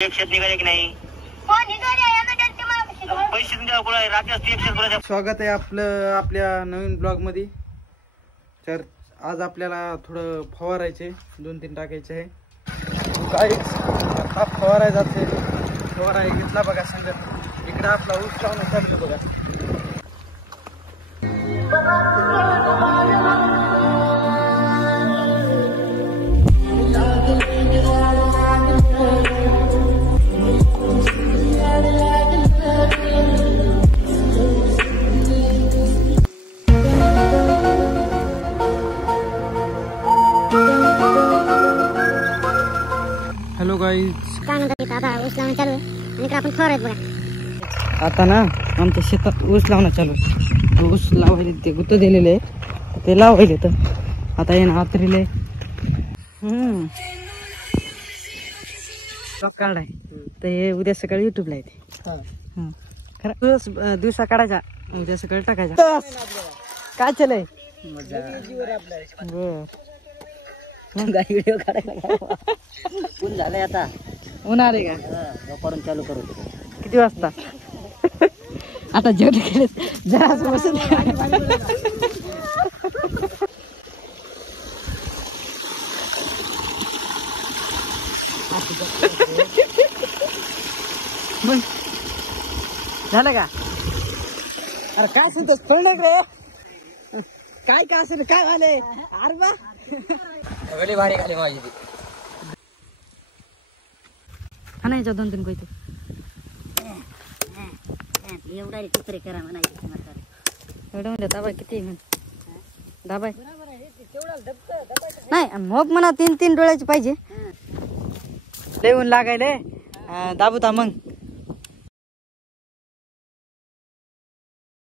निघाले की नाही पैसे. स्वागत आहे आपलं आपल्या नवीन ब्लॉग मध्ये. तर आज आपल्याला थोडं फवारायचे 2-3 टाकायचे आहे. काहीच हा फवाराय जाते. फवारा घेतला बघा संगत. इकडे आपला ऊस लावणं चालू आहे बघा. हॅलो गाईज, काय म्हणतात आता ऊस लावणं चालू आहे आणि इकडे आपण फवारायचं बघा. आता ना आमच्या शेतात ऊस लावणं चालू आहे. ऊस लावायले ते गुत्त दिलेले आहे ते लावायले. तर आता ये ना आतरीले काढाय तर हे उद्या सकाळी युट्यूबला येते. खरं दिवसा काढायचा उद्या सकाळी टाकायचा. काय चालय व्हिडिओ काढायला ऊन झालंय आता. ऊन आले का दुपारून चालू करू. किती वाजता आता जेवण केले जरा बसून झालं का? अरे काय सांगतोस रे काय काय असेल काय झाले? अरे बा सगळी भारी खाली माझी ती. हा नाही 2-3 कोयते एवढा चित्रे करा म्हणायचं एवढं म्हणजे दाबा किती दाबा नाही मग म्हणा 3-3 डोळ्याची पाहिजे. लय ऊन लागायले दाबूता मग